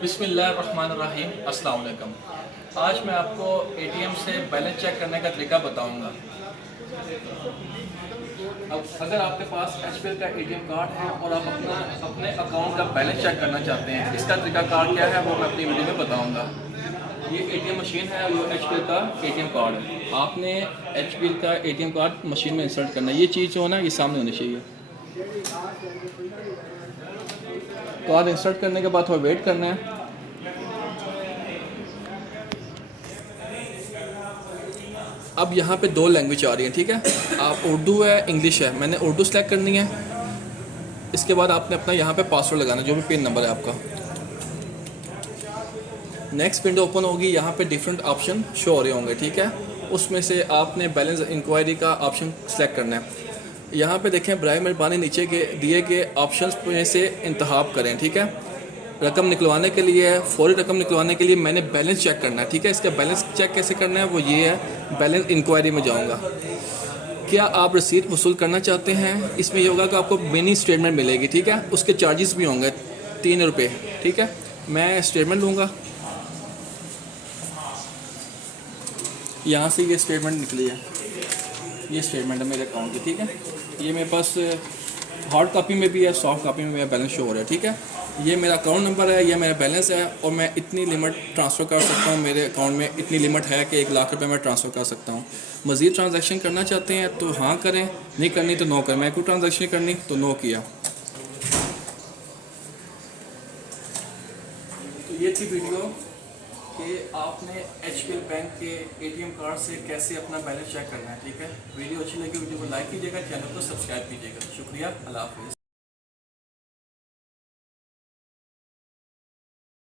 बिस्मिल्लाहिर्रहमानिर्रहीम। अस्सलाम वालेकुम। आज मैं आपको एटीएम से बैलेंस चेक करने का तरीका बताऊंगा। अब अगर आपके पास एचपीएल का एटीएम कार्ड है और आप अपने अकाउंट का बैलेंस चेक करना चाहते हैं, इसका तरीका कार क्या है वो मैं अपनी वीडियो में बताऊंगा। ये एटीएम मशीन है, ये एचपीएल का एटीएम कार्ड है। आपने एचपीएल का एटीएम कार्ड मशीन में इंसर्ट करना है। ये चीज़ जो है ना, ये सामने होनी चाहिए। कार्ड इंसर्ट करने के बाद थोड़ा वेट करना है। अब यहाँ पे दो लैंग्वेज आ रही हैं, ठीक है। आप उर्दू है, इंग्लिश है, मैंने उर्दू सेलेक्ट करनी है। इसके बाद आपने अपना यहाँ पे पासवर्ड लगाना, जो भी पिन नंबर है आपका। नेक्स्ट विंडो ओपन होगी, यहाँ पे डिफरेंट ऑप्शन शो हो रहे होंगे, ठीक है। उसमें से आपने बैलेंस इंक्वायरी का ऑप्शन सेलेक्ट करना है। यहाँ पे देखें, बराए मेहरबानी नीचे के दिए गए ऑप्शंस में से इंतखाब करें, ठीक है। रकम निकलवाने के लिए, फौरी रकम निकलवाने के लिए मैंने बैलेंस चेक करना है, ठीक है। इसका बैलेंस चेक कैसे करना है वो ये है, बैलेंस इंक्वायरी में जाऊंगा। क्या आप रसीद वसूल करना चाहते हैं? इसमें ये होगा कि आपको मिनी स्टेटमेंट मिलेगी, ठीक है। उसके चार्जेस भी होंगे 3 रुपये, ठीक है। मैं स्टेटमेंट लूँगा। यहाँ से ये स्टेटमेंट निकली है, ये स्टेटमेंट है मेरे अकाउंट की, ठीक है। ये मेरे पास हार्ड कॉपी में भी है, सॉफ्ट कॉपी में मेरा बैलेंस शो हो रहा है, ठीक है। ये मेरा अकाउंट नंबर है, ये मेरा बैलेंस है, और मैं इतनी लिमिट ट्रांसफ़र कर सकता हूँ। मेरे अकाउंट में इतनी लिमिट है कि 1 लाख रुपए मैं ट्रांसफ़र कर सकता हूँ। मज़ीद ट्रांजैक्शन करना चाहते हैं तो हाँ करें, नहीं करनी तो नो करें। मैं कोई ट्रांजैक्शन करनी तो नो किया। तो ये थी वीडियो कि आपने एचपीएल बैंक के एटीएम कार्ड से कैसे अपना बैलेंस चेक करना है, ठीक है। वीडियो अच्छी लगी, वीडियो को लाइक कीजिएगा, चैनल को सब्सक्राइब कीजिएगा। शुक्रिया, अल्लाह हाफ़िज़।